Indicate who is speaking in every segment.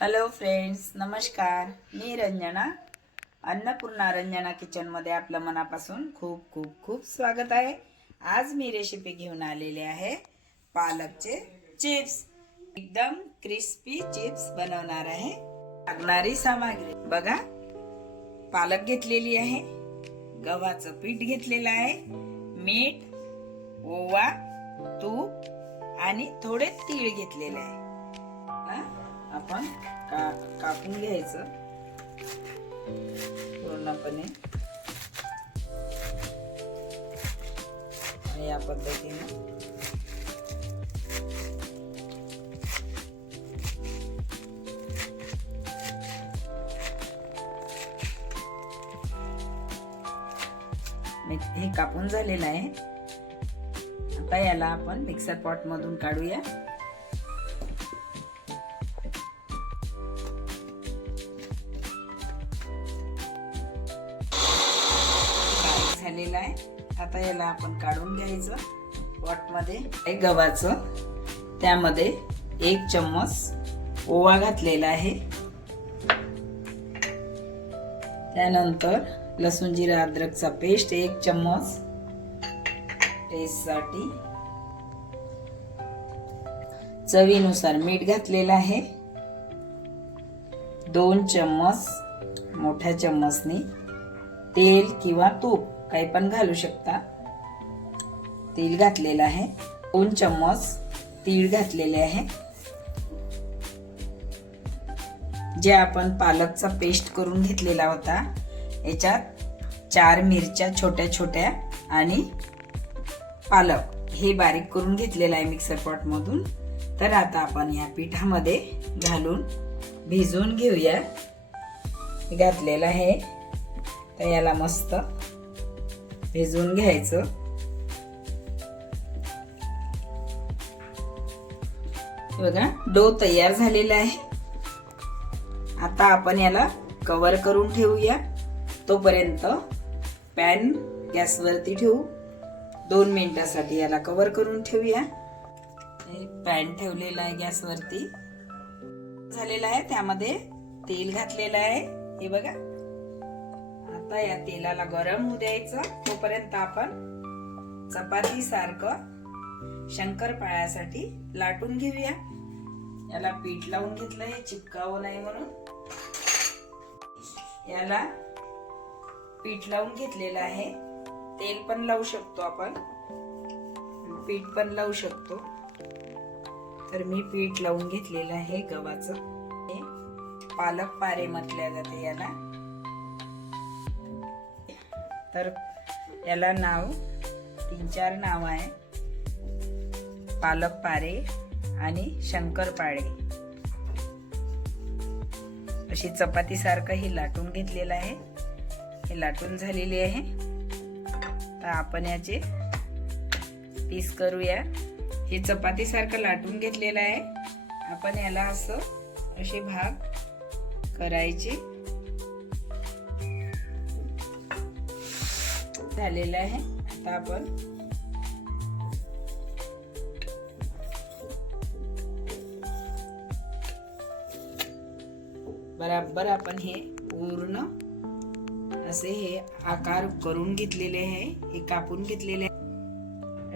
Speaker 1: Hello friends नमस्कार. मी रंजना. अन्नपूर्णा रंजना किचनमध्ये आपलं मनापासून खूप खूप खूप स्वागत आहे. आज मी रेसिपी घेऊन आलेले आहे पालकचे चिप्स एकदम क्रिस्पी चिप्स बनवणार आहे. लागणारी सामग्री. बघा पालक घेतलेली आहे. गव्हाचं पीठ घेतलेलं आहे. मीठ ओवा तूप आणि थोडे तीळ घेतलेले आहे. कापून घ्यायचं. पूर्णपणे. आणि या पद्धतीने. हे कापून झालेलं आहे. आता याला आपण मिक्सर पॉट मधून काढूया. झालेला आहे. आता याला आपण काढून घ्यायचं. पॉटमध्ये गव्हाचं. त्यामध्ये एक चम्मच ओवा घातलेला आहे. त्यानंतर लसूण जिरा अद्रकचा पेस्ट एक चम्मच. टेस्टसाठी चवीनुसार मीठ घातलेलं आहे. दोन चम्मच मोठ्या चम्मचने तेल किंवा तूप. काही पण घालू शकता. तेल घातलेलं आहे. दोन चम्मच तीळ घातलेले आहे. जे आपण पालकचा पेस्ट करून घेतलेला होता याच्यात चार मिरच्या छोट्या छोट्या आणि पालक हे बारीक करून घेतलेलं आहे मिक्सर पॉटमधून. तर आता आपण या पिठामध्ये घालून भिजवून घेऊया. घातलेलं आहे. तर याला मस्त भिजवून घ्यायचं. बघा डो तयार झालेला आहे. आता आपण याला कव्हर करून ठेवूया. तोपर्यंत पॅन गॅसवरती ठेवू. दोन मिनिटासाठी याला कवर करून ठेवूया. पॅन ठेवलेला आहे गॅसवरती. झालेला आहे त्यामध्ये तेल घातलेलं आहे. हे बघा आता या तेलाला गरम होऊ द्यायचं. तोपर्यंत आपण चपाती सारखं शंकरपाळ्यासाठी लाटून घेऊया. याला पीठ लावून घेतलं हे चिपकावं नाही म्हणून. याला पीठ लावून घेतलेलं आहे. तेल पण लावू शकतो आपण. पीठ पण लावू शकतो. तर मी पीठ लावून घेतलेलं आहे गव्हाचं. हे पालक पारे म्हटल्या जाते याला. तर याला नाव तीन चार नाव आहे. पालक पारे आणि शंकरपाळे अशी चपाती सारखं हे लाटून घेतलेलं आहे. हे लाटून झालेली आहे. तर आपण याचे पीस करूया. हे चपाती सारखं लाटून घेतलेलं आहे. आपण याला असं असे भाग करायचे. झालेलं आहे. आता आपण बराबर आपण हे पूर्ण असे हे आकार करून घेतलेले आहे. हे कापून घेतलेले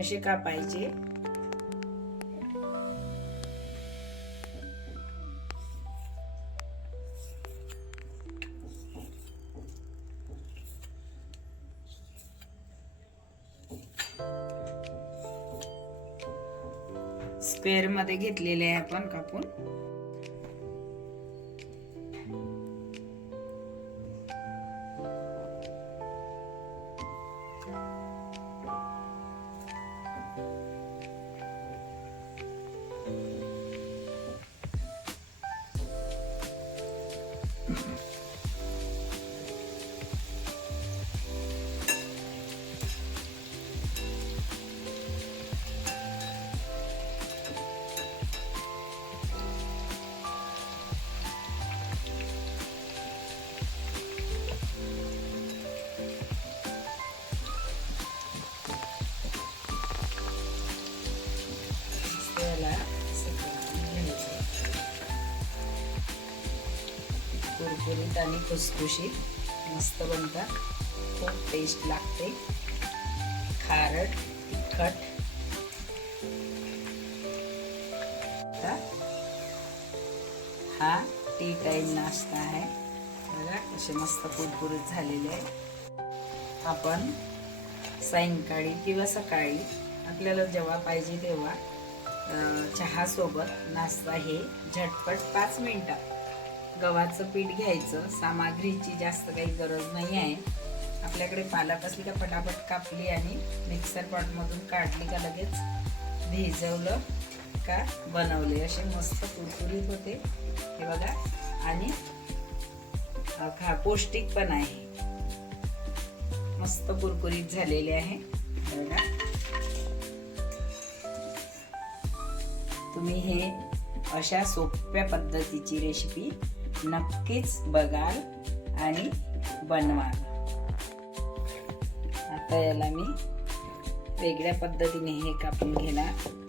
Speaker 1: असे कापायचे. स्क्वेअरमध्ये घेतलेले आहे आपण कापून. कुरकुरीत आणि खुसखुशीत. मस्त बनतात. खूप टेस्ट लागते. खारट तिखट. हा टी टाईम नाश्ता आहे. बघा कसे मस्त कुरकुरीत झालेले आहे आपण सायंकाळी किंवा सकाळी आपल्याला जेव्हा पाहिजे तेव्हा चहासोबत नाश्ता हे झटपट पाच मिनटात गव्हाचं पीठ घ्यायचं. सामग्रीची जास्त काही गरज नाही आहे. आपल्याकडे पालक असली का फटाफट कापली आणि मिक्सर पॉटमधून काढली का लगेच भिजवलं का बनवले. असे मस्त कुरकुरीत होते. हे बघा. आणि खा पौष्टिक पण आहे. मस्त कुरकुरीत झालेले आहे. बघा. तुम्ही हे अशा सोप्या पद्धतीची रेसिपी नक्कीच बघाल आणि बनवाल. आता याला मी वेगळ्या पद्धतीने हे कापून घेणार.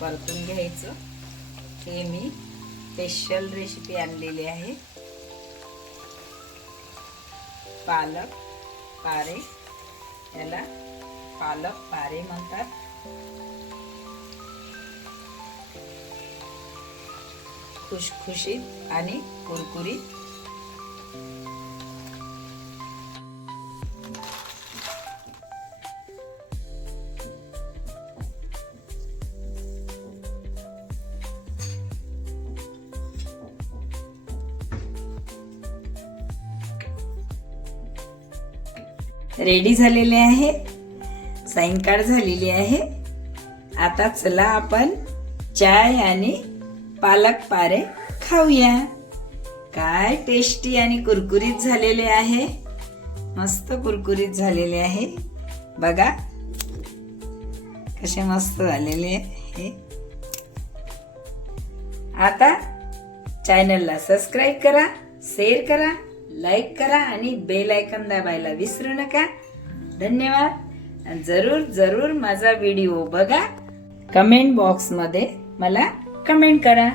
Speaker 1: परतून घ्यायचं. हे मी स्पेशल रेसिपी आणलेली आहे. पालक पारे. याला पालक पारे म्हणतात. खुशखुशीत आणि कुरकुरीत. रेडी झालेले आहे. सायंकाळ झालेली आहे. आता चला आपण चाय आणि पालक पारे खाऊया. काय टेस्टी आणि कुरकुरीत झालेले आहे. मस्त कुरकुरीत झालेले आहे. बघा. कसे मस्त झालेले आहे. आता चॅनलला सबस्क्राईब करा शेअर करा. लाईक करा आणि बेल आयकन दाबायला विसरू नका. धन्यवाद. जरूर जरूर माझा व्हिडिओ बघा. कमेंट बॉक्समध्ये मला कमेंट करा.